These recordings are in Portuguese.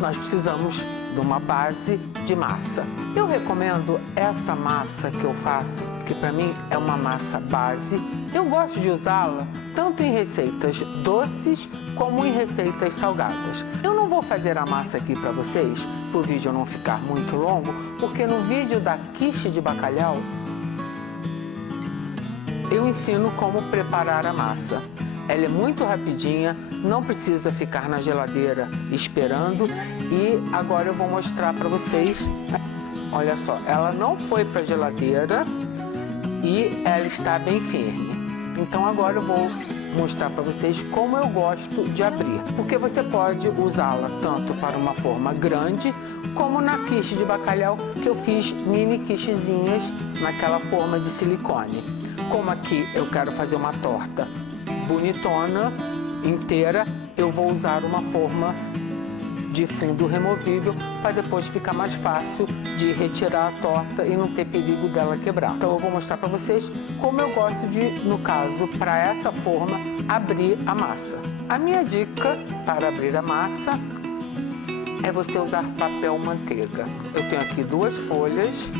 nós precisamos de uma base de massa. Eu recomendo essa massa que eu faço, que para mim é uma massa base. Eu gosto de usá-la tanto em receitas doces como em receitas salgadas. Eu não vou fazer a massa aqui para vocês, para o vídeo não ficar muito longo, porque no vídeo da quiche de bacalhau eu ensino como preparar a massa. Ela é muito rapidinha, não precisa ficar na geladeira esperando. E agora eu vou mostrar para vocês. Olha só, ela não foi para a geladeira e ela está bem firme. Então agora eu vou mostrar para vocês como eu gosto de abrir. Porque você pode usá-la tanto para uma forma grande, como na quiche de bacalhau, que eu fiz mini quichezinhas naquela forma de silicone. Como aqui eu quero fazer uma torta bonitona, inteira, eu vou usar uma forma de fundo removível para depois ficar mais fácil de retirar a torta e não ter perigo dela quebrar. Então eu vou mostrar para vocês como eu gosto de, no caso, para essa forma, abrir a massa. A minha dica para abrir a massa é você usar papel manteiga. Eu tenho aqui 2 folhas.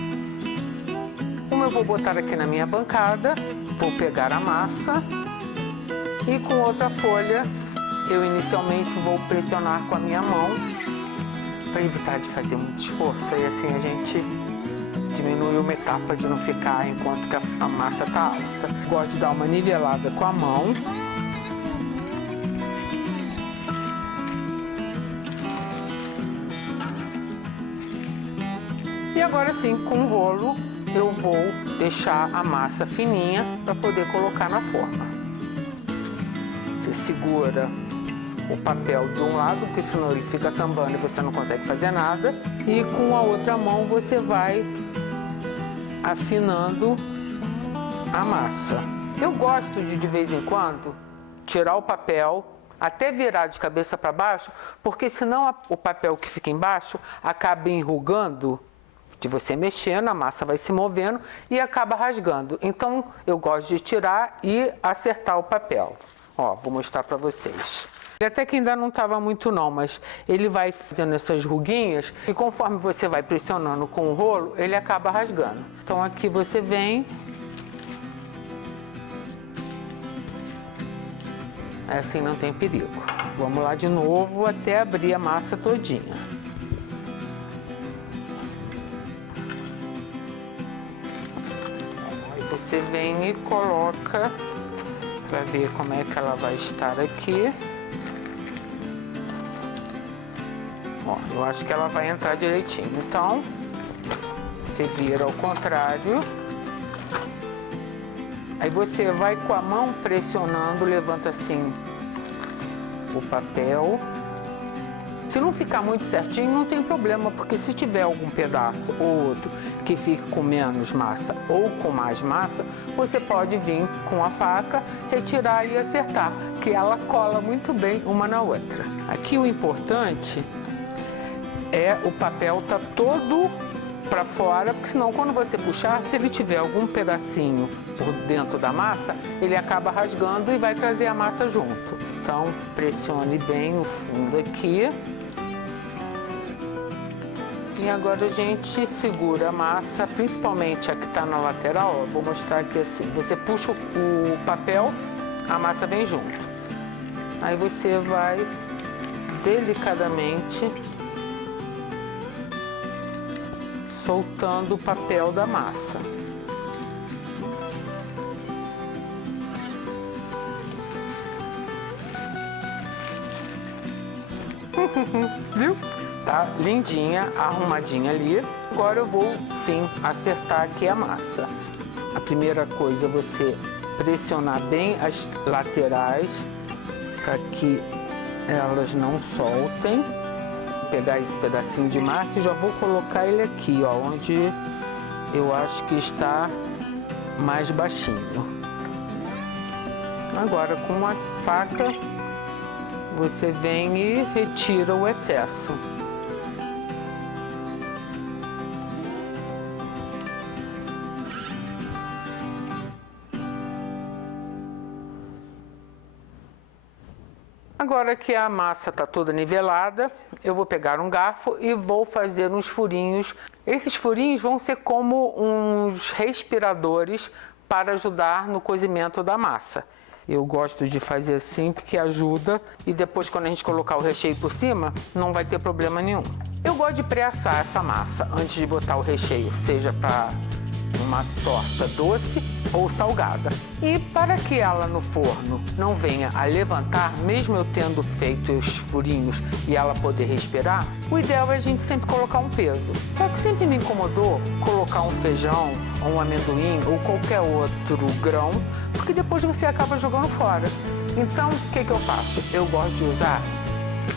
Uma eu vou botar aqui na minha bancada, vou pegar a massa. E com outra folha, eu inicialmente vou pressionar com a minha mão para evitar de fazer muito esforço. E assim a gente diminui uma etapa de não ficar enquanto que a massa está alta. Gosto de dar uma nivelada com a mão. E agora sim, com o rolo, eu vou deixar a massa fininha para poder colocar na forma. Você segura o papel de um lado, porque senão ele fica tampando e você não consegue fazer nada. E com a outra mão você vai afinando a massa. Eu gosto de vez em quando, tirar o papel, até virar de cabeça para baixo, porque senão o papel que fica embaixo acaba enrugando. De você mexendo, a massa vai se movendo e acaba rasgando. Então eu gosto de tirar e acertar o papel. Ó, vou mostrar para vocês. Até que ainda não estava muito não, mas ele vai fazendo essas ruguinhas e conforme você vai pressionando com o rolo, ele acaba rasgando. Então aqui você vem. Assim não tem perigo. Vamos lá de novo até abrir a massa todinha. Aí você vem e coloca para ver como é que ela vai estar aqui. Ó, eu acho que ela vai entrar direitinho. Então, você vira ao contrário. Aí você vai com a mão pressionando, levanta assim o papel. Se não ficar muito certinho, não tem problema, porque se tiver algum pedaço ou outro que fique com menos massa ou com mais massa, você pode vir com a faca, retirar e acertar, que ela cola muito bem uma na outra. Aqui o importante é o papel tá todo para fora, porque senão quando você puxar, se ele tiver algum pedacinho por dentro da massa, ele acaba rasgando e vai trazer a massa junto. Então pressione bem o fundo aqui. E agora a gente segura a massa, principalmente a que está na lateral. Ó, vou mostrar aqui assim. Você puxa o papel, a massa vem junto. Aí você vai delicadamente soltando o papel da massa. Viu? Tá lindinha, arrumadinha ali. Agora eu vou, sim, acertar aqui a massa. A primeira coisa é você pressionar bem as laterais para que elas não soltem. Vou pegar esse pedacinho de massa e já vou colocar ele aqui, ó, onde eu acho que está mais baixinho. Agora com a faca você vem e retira o excesso. Agora que a massa está toda nivelada, eu vou pegar um garfo e vou fazer uns furinhos. Esses furinhos vão ser como uns respiradores para ajudar no cozimento da massa. Eu gosto de fazer assim porque ajuda, e depois quando a gente colocar o recheio por cima, não vai ter problema nenhum. Eu gosto de pré-assar essa massa antes de botar o recheio, seja para uma torta doce ou salgada. E para que ela no forno não venha a levantar, mesmo eu tendo feito os furinhos e ela poder respirar, o ideal é a gente sempre colocar um peso. Só que sempre me incomodou colocar um feijão, ou um amendoim ou qualquer outro grão, porque depois você acaba jogando fora. Então, o que eu faço? Eu gosto de usar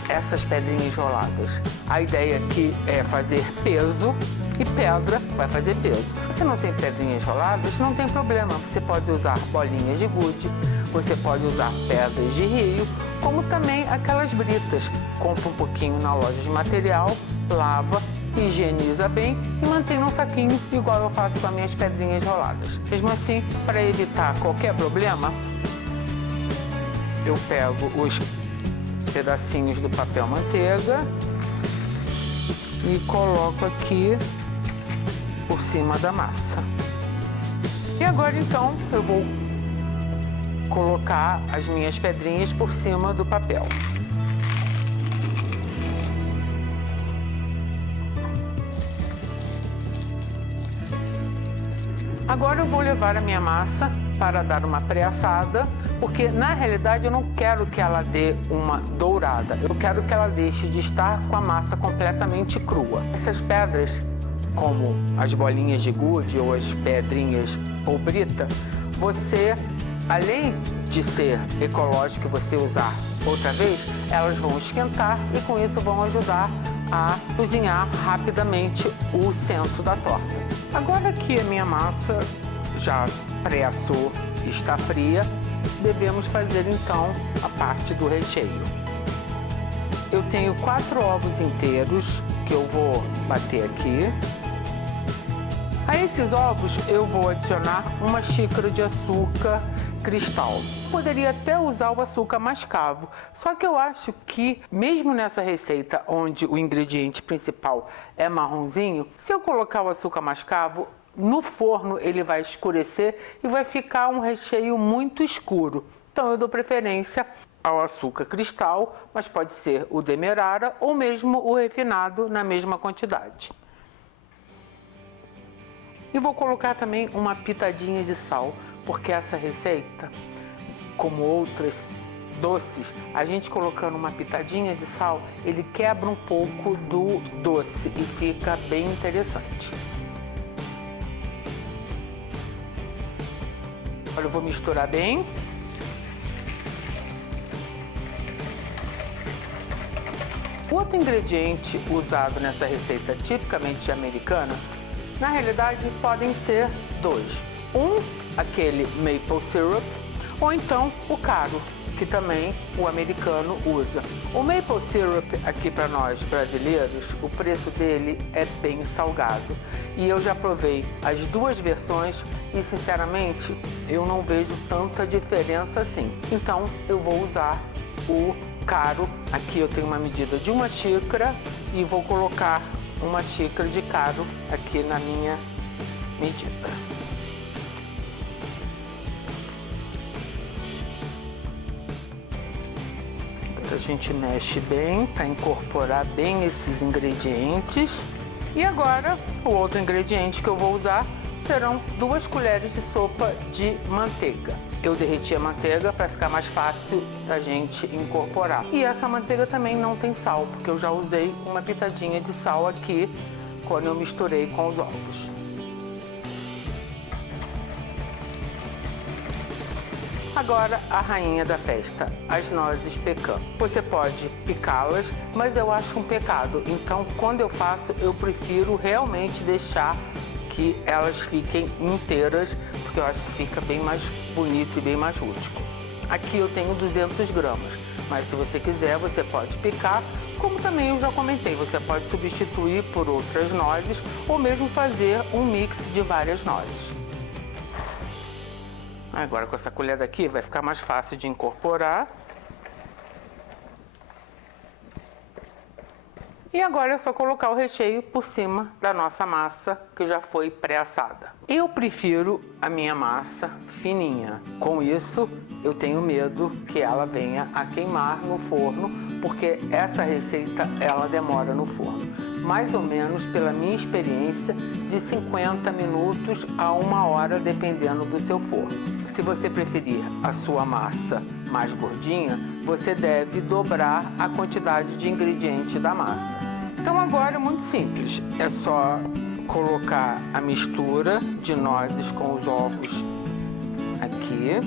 essas pedrinhas roladas. A ideia aqui é fazer peso, e pedra vai fazer peso. Se você não tem pedrinhas roladas, não tem problema. Você pode usar bolinhas de gude, você pode usar pedras de rio, como também aquelas britas. Compra um pouquinho na loja de material, lava, higieniza bem e mantém num saquinho, igual eu faço com as minhas pedrinhas roladas. Mesmo assim, para evitar qualquer problema, eu pego os pedacinhos do papel manteiga e coloco aqui por cima da massa. E agora então eu vou colocar as minhas pedrinhas por cima do papel. Agora eu vou levar a minha massa para dar uma pré-assada, porque na realidade eu não quero que ela dê uma dourada, eu quero que ela deixe de estar com a massa completamente crua. Essas pedras, como as bolinhas de gude ou as pedrinhas ou brita, você, além de ser ecológico e você usar outra vez, elas vão esquentar e com isso vão ajudar a cozinhar rapidamente o centro da torta. Agora que a minha massa já pré-assou e está fria, devemos fazer então a parte do recheio. Eu tenho 4 ovos inteiros que eu vou bater aqui. A esses ovos eu vou adicionar uma xícara de açúcar cristal. Poderia até usar o açúcar mascavo, só que eu acho que mesmo nessa receita onde o ingrediente principal é marronzinho, se eu colocar o açúcar mascavo, no forno ele vai escurecer e vai ficar um recheio muito escuro. Então eu dou preferência ao açúcar cristal, mas pode ser o demerara ou mesmo o refinado na mesma quantidade. E vou colocar também uma pitadinha de sal, porque essa receita, como outras doces, a gente colocando uma pitadinha de sal, ele quebra um pouco do doce e fica bem interessante. Olha, eu vou misturar bem. Outro ingrediente usado nessa receita tipicamente americana, na realidade podem ser 2. Aquele maple syrup, ou então o caro, que também o americano usa. O maple syrup aqui para nós brasileiros, o preço dele é bem salgado. E eu já provei as duas versões e sinceramente eu não vejo tanta diferença assim. Então eu vou usar o caro. Aqui eu tenho uma medida de 1 xícara e vou colocar 1 xícara de caro aqui na minha medida. A gente mexe bem para incorporar bem esses ingredientes. E agora o outro ingrediente que eu vou usar serão 2 colheres de sopa de manteiga. Eu derreti a manteiga para ficar mais fácil da gente incorporar. E essa manteiga também não tem sal, porque eu já usei uma pitadinha de sal aqui quando eu misturei com os ovos. Agora a rainha da festa, as nozes pecan. Você pode picá-las, mas eu acho um pecado. Então, quando eu faço, eu prefiro realmente deixar que elas fiquem inteiras, porque eu acho que fica bem mais bonito e bem mais rústico. Aqui eu tenho 200 gramas, mas se você quiser, você pode picar, como também eu já comentei, você pode substituir por outras nozes ou mesmo fazer um mix de várias nozes. Agora com essa colher daqui vai ficar mais fácil de incorporar. E agora é só colocar o recheio por cima da nossa massa que já foi pré-assada. Eu prefiro a minha massa fininha. Com isso, eu tenho medo que ela venha a queimar no forno, porque essa receita ela demora no forno. Mais ou menos, pela minha experiência, de 50 minutos a 1 hora, dependendo do seu forno. Se você preferir a sua massa mais gordinha, você deve dobrar a quantidade de ingredientes da massa. Então agora é muito simples, é só colocar a mistura de nozes com os ovos aqui.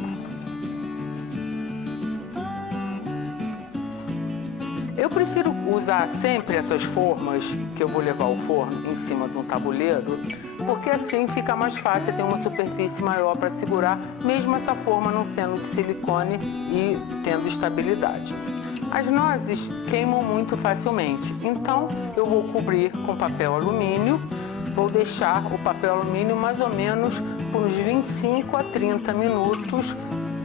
Eu prefiro usar sempre essas formas que eu vou levar ao forno em cima de um tabuleiro, porque assim fica mais fácil, tem uma superfície maior para segurar, mesmo essa forma não sendo de silicone e tendo estabilidade. As nozes queimam muito facilmente, então eu vou cobrir com papel alumínio, vou deixar o papel alumínio mais ou menos por uns 25 a 30 minutos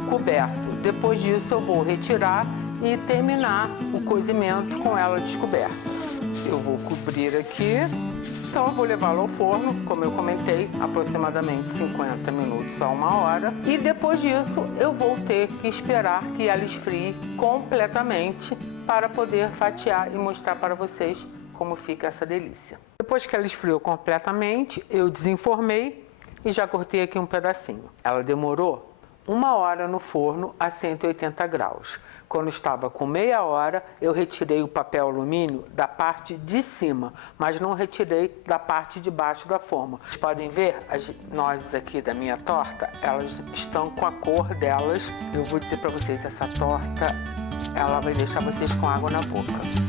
coberto. Depois disso eu vou retirar e terminar o cozimento com ela descoberta. Eu vou cobrir aqui, então eu vou levá-la ao forno, como eu comentei, aproximadamente 50 minutos a 1 hora. E depois disso eu vou ter que esperar que ela esfrie completamente para poder fatiar e mostrar para vocês como fica essa delícia. Depois que ela esfriou completamente, eu desenformei e já cortei aqui um pedacinho. Ela demorou 1 hora no forno a 180 graus. Quando estava com meia hora, eu retirei o papel alumínio da parte de cima, mas não retirei da parte de baixo da forma. Vocês podem ver as nozes aqui da minha torta, elas estão com a cor delas. Eu vou dizer para vocês, essa torta, ela vai deixar vocês com água na boca.